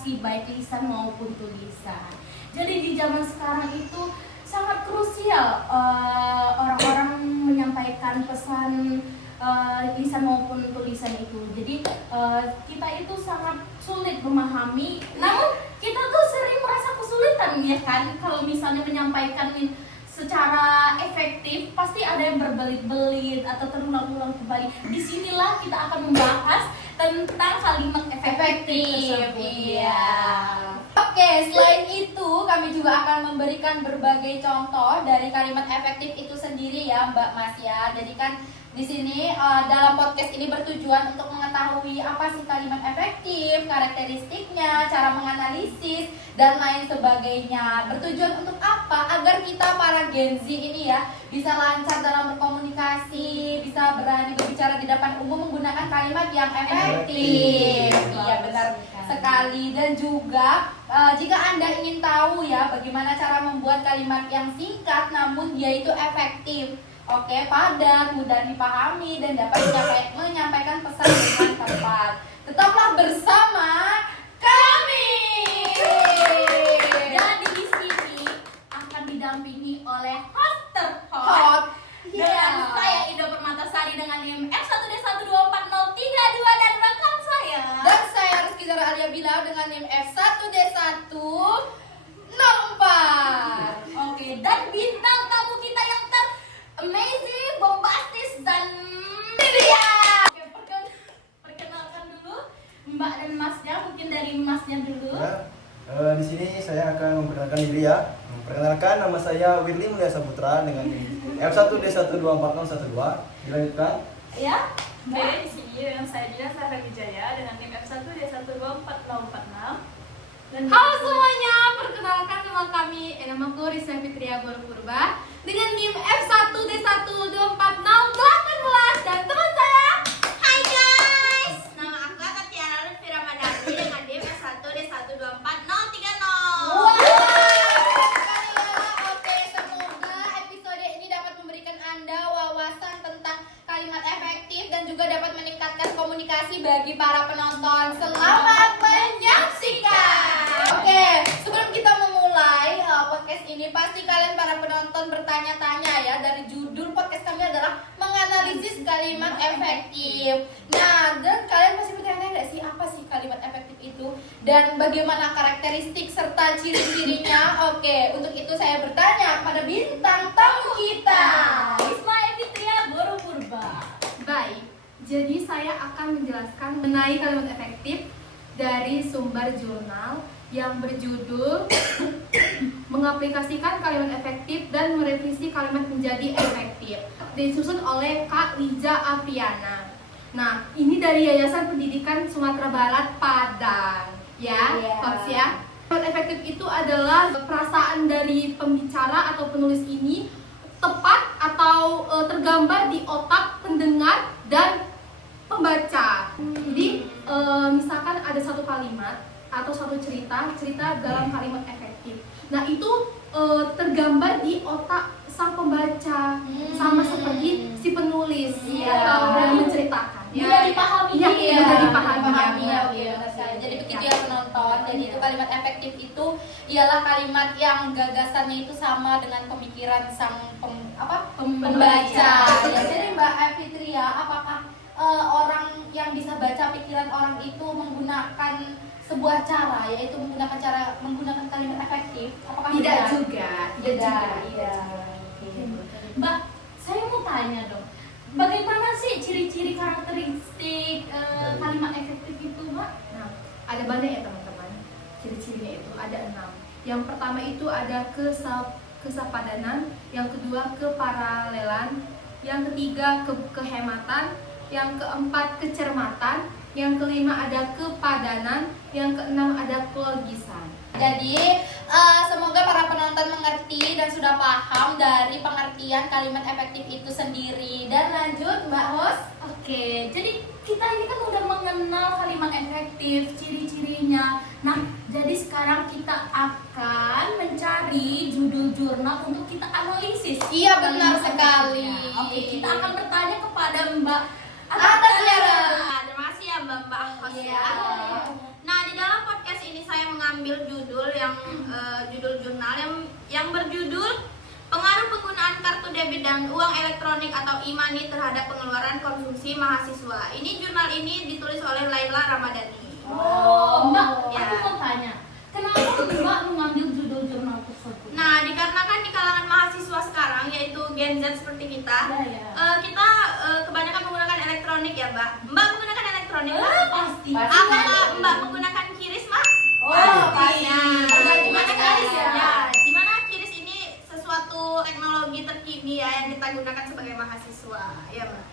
komunikasi baik lisan maupun tulisan. Jadi di zaman sekarang itu sangat krusial orang-orang menyampaikan pesan lisan maupun tulisan itu. Jadi kita itu sangat sulit memahami, namun kita tuh sering merasa kesulitan ya kan kalau misalnya menyampaikan secara efektif, pasti ada yang berbelit-belit atau terulang-ulang kembali. Disinilah kita akan membahas tentang kalimat efektif tersebut. Iya. Oke, selain itu kami juga akan memberikan berbagai contoh dari kalimat efektif itu sendiri ya Mbak Mas ya. Jadi kan di sini dalam podcast ini bertujuan untuk mengetahui apa sih kalimat efektif, karakteristiknya, cara menganalisis dan lain sebagainya. Bertujuan untuk apa? Agar kita para Gen Z ini ya bisa lancar dalam berkomunikasi, bisa berani berbicara di depan umum menggunakan kalimat yang efektif. Iya benar sekali. Dan juga jika Anda ingin tahu ya bagaimana cara membuat kalimat yang singkat namun dia itu efektif, oke, padat, mudah dipahami dan dapat menyampaikan pesan dengan tepat. Tetaplah bersama kami. Jadi di sini akan didampingi oleh host terhot Hot. dan saya Indo Permatasari dengan NIM F1D1240332 dan rekan saya. Dan saya Rizky Zara Alia Bila dengan NIM F1D104. Oke, dan bintang tamu kita yang amazing, bombastis dan Lydia. Oke, perkenalkan dulu Mbak dan Masnya, mungkin dari Masnya dulu. Di sini saya akan memperkenalkan diri ya. Perkenalkan, nama saya Wirly Mulia Saputra dengan F1D1240112. Dilanjutkan. Ya, Oke, di sini dengan saya Dina Sahra Wijaya dengan NIM F1D12446. Dan Halo semuanya, perkenalkan nama kami, namaku Rizka Fitria Borpurba dengan NIM F1D1240618 dan teman saya. Hai guys, nama aku Tatiana Lutfi Ramadhani dengan NIM F1D12430. Wow, sekali ya. Oke, semoga episode ini dapat memberikan Anda wawasan tentang kalimat efektif dan juga dapat meningkatkan komunikasi bagi para penonton. Selamat menyaksikan. Oke, sebelum kita memulai podcast ini, pasti kalian para penonton bertanya-tanya ya. Dari judul podcast kami adalah menganalisis kalimat efektif. Nah, dan kalian pasti bertanya nggak sih apa sih kalimat efektif itu dan bagaimana karakteristik serta ciri-cirinya? Oke, untuk itu saya bertanya pada bintang tamu kita. Ismail Fitria Borpurba. Baik, jadi saya akan menjelaskan mengenai kalimat efektif dari sumber jurnal yang berjudul Mengaplikasikan Kalimat Efektif dan Merevisi Kalimat Menjadi Efektif, disusun oleh Kak Liza Apriana. Nah, ini dari Yayasan Pendidikan Sumatera Barat Padang, ya, Hots ya. Kalimat efektif itu adalah perasaan dari pembicara atau penulis ini tepat atau tergambar di otak pendengar dan pembaca. Jadi misalkan ada satu kalimat atau satu cerita dalam kalimat efektif. Nah itu tergambar di otak sang pembaca sama seperti si penulis yang menceritakan. Mudah dipahami. Iya, mudah dipahami. Oke, benar sekali. Jadi begitu ya penonton. Jadi itu kalimat efektif itu ialah kalimat yang gagasannya itu sama dengan pemikiran sang pembaca. Ya, jadi Mbak Fitria, apakah orang yang bisa baca pikiran orang itu menggunakan sebuah cara, yaitu menggunakan kalimat efektif? Apakah Tidak benar? juga. Iya. Mbak, saya mau tanya dong, bagaimana sih ciri-ciri karakteristik kalimat efektif itu, Mbak? Nah, ada banyak ya teman-teman. Ciri-cirinya itu ada 6. Yang pertama itu ada kesepadanan, yang kedua keparalelan, yang ketiga kehematan, yang keempat kecermatan, yang kelima ada kepadanan, yang keenam ada kelogisan. Jadi semoga para penonton mengerti dan sudah paham dari pengertian kalimat efektif itu sendiri. Dan lanjut Mbak Host. Oke, jadi kita ini kan udah mengenal kalimat efektif, ciri-cirinya. Nah, jadi sekarang kita akan mencari judul jurnal untuk kita analisis. Iya benar kalimat sekali. efektifnya. Oke, kita akan bertanya kepada Mbak Tatiana. Terima kasih ya Mbak Hos Iya. ya. Nah, di dalam podcast ini saya mengambil judul jurnal yang berjudul Pengaruh Penggunaan Kartu Debit dan Uang Elektronik atau e-money terhadap pengeluaran konsumsi mahasiswa. Ini jurnal ini ditulis oleh Laila Ramadhani. Oh, Mbak, Ya. aku mau tanya, kenapa Mbak mengambil judul jurnal tersebut? Nah, dikarenakan di kalangan mahasiswa sekarang, yaitu Gen Z seperti kita, kita kebanyakan menggunakan elektronik ya, Mbak. Mbak menggunakan elektronik, Mbak? Pasti. Apakah Mbak menggunakan QRIS, Mbak? pasti. Gimana QRIS ya. ya? Dimana QRIS ini sesuatu teknologi terkini ya yang kita gunakan sebagai mahasiswa, ya, Mbak.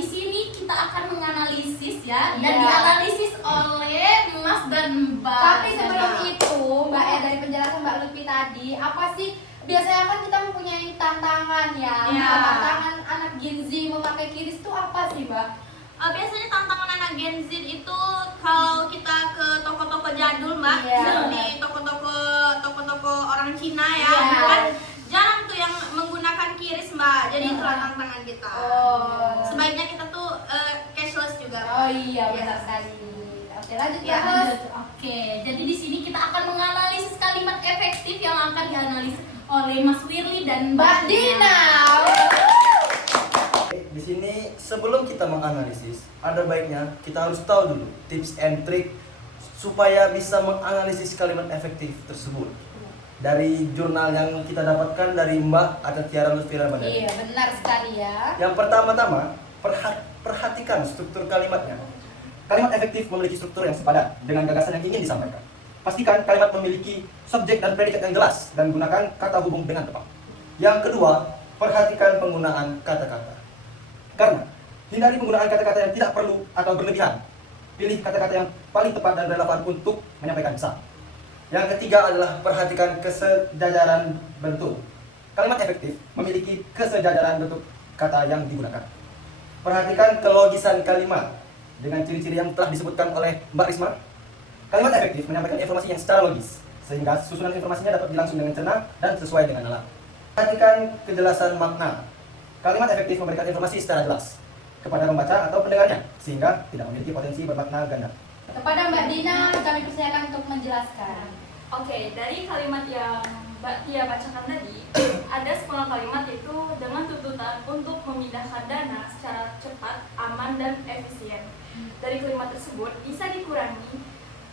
Di sini kita akan menganalisis ya, dan Iya. dianalisis oleh Mas dan Mbak. Tapi sebelum itu, Mbak ya, dari penjelasan Mbak Lutfi tadi, apa sih biasanya kan kita mempunyai tantangan ya? Iya. Nah, tantangan anak Gen Z memakai QRIS itu apa sih, Mbak? Biasanya tantangan anak Gen Z itu kalau kita ke toko-toko jadul, Mbak, Iya. seperti toko-toko orang Cina ya, Iya. kan jarang tuh yang menggunakan QRIS, Mbak. Jadi itulah tantangan kita. Oh. Sebaiknya kita tuh cashless juga. Oh iya, benar Yes. sekali. Oke, lanjut Ya, ya, Mas. Oke, jadi di sini kita akan menganalisis kalimat efektif yang akan dianalisis oleh Mas Wirly dan Mbak Dina. Di sini sebelum kita menganalisis, ada baiknya kita harus tahu dulu tips and trick supaya bisa menganalisis kalimat efektif tersebut. Dari jurnal yang kita dapatkan dari Mbak Tiara Lutfi Ramadhani. Iya, benar sekali ya. Yang pertama-tama, perhatikan struktur kalimatnya. Kalimat efektif memiliki struktur yang sepadan dengan gagasan yang ingin disampaikan. Pastikan kalimat memiliki subjek dan predikat yang jelas dan gunakan kata hubung dengan tepat. Yang kedua, perhatikan penggunaan kata-kata. Karena hindari penggunaan kata-kata yang tidak perlu atau berlebihan. Pilih kata-kata yang paling tepat dan relevan untuk menyampaikan pesan. Yang ketiga adalah perhatikan kesejajaran bentuk. Kalimat efektif memiliki kesejajaran bentuk kata yang digunakan. Perhatikan kelogisan kalimat dengan ciri-ciri yang telah disebutkan oleh Mbak Risma. Kalimat efektif menyampaikan informasi yang secara logis, sehingga susunan informasinya dapat dilangsung dengan cerna dan sesuai dengan nalar. Perhatikan kejelasan makna. Kalimat efektif memberikan informasi secara jelas kepada pembaca atau pendengarnya, sehingga tidak memiliki potensi bermakna ganda. Kepada Mbak Dina, kami persilakan untuk menjelaskan. Oke, dari kalimat yang Mbak Tia bacakan tadi, ada 10 kalimat yaitu dengan tuntutan untuk memindahkan dana secara cepat, aman, dan efisien. Dari kalimat tersebut bisa dikurangi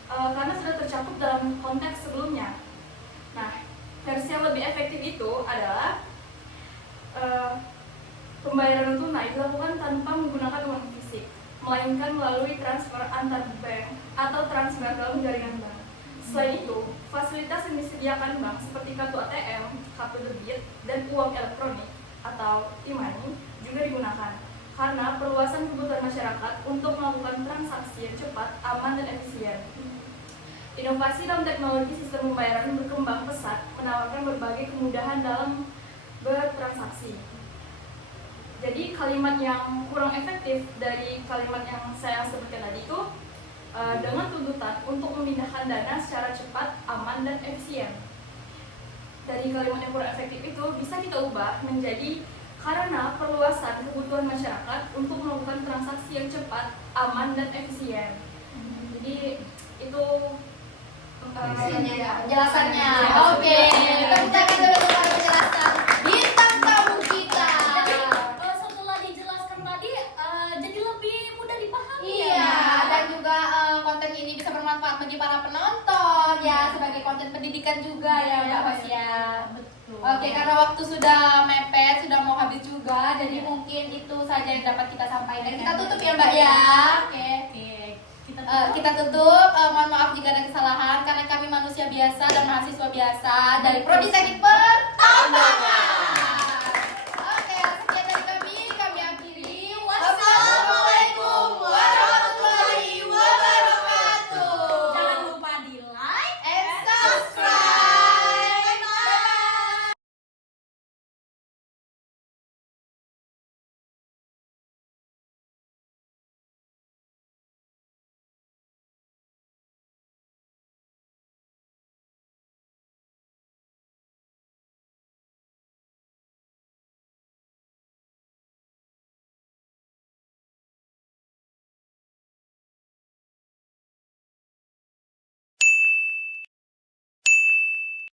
karena sudah tercakup dalam konteks sebelumnya. Nah, versi yang lebih efektif itu adalah pembayaran tunai dilakukan tanpa menggunakan uang fisik, melainkan melalui transfer antar bank atau transfer dalam jaringan bank. Selain itu, fasilitas yang disediakan bank seperti kartu ATM, kartu debit, dan uang elektronik atau e-money juga digunakan karena perluasan kebutuhan masyarakat untuk melakukan transaksi yang cepat, aman, dan efisien. Inovasi dalam teknologi sistem pembayaran berkembang pesat, menawarkan berbagai kemudahan dalam bertransaksi. Jadi kalimat yang kurang efektif dari kalimat yang saya sebutkan tadi itu dengan tuntutan untuk memindahkan dana secara cepat, aman, dan efisien. Dari kalimat yang kurang efektif itu bisa kita ubah menjadi karena perluasan kebutuhan masyarakat untuk melakukan transaksi yang cepat, aman, dan efisien. Jadi itu Penjelasannya. Oke, tepuk tangan dulu untuk para penjelasan bintang tamu kita. Jadi setelah dijelaskan tadi, jadi lebih mudah dipahami. Iya, dan juga konten ini bisa bermanfaat bagi para penonton ya, sebagai konten pendidikan juga ya, Mbak Masya. Betul. Oke, karena waktu sudah mepet, sudah mau habis juga, jadi mungkin itu saja yang dapat kita sampaikan. Kita tutup ya, Mbak ya. Oke. Kita tutup, mohon maaf jika ada kesalahan karena kami manusia biasa dan mahasiswa biasa dari Prodi Teknik Pertambangan.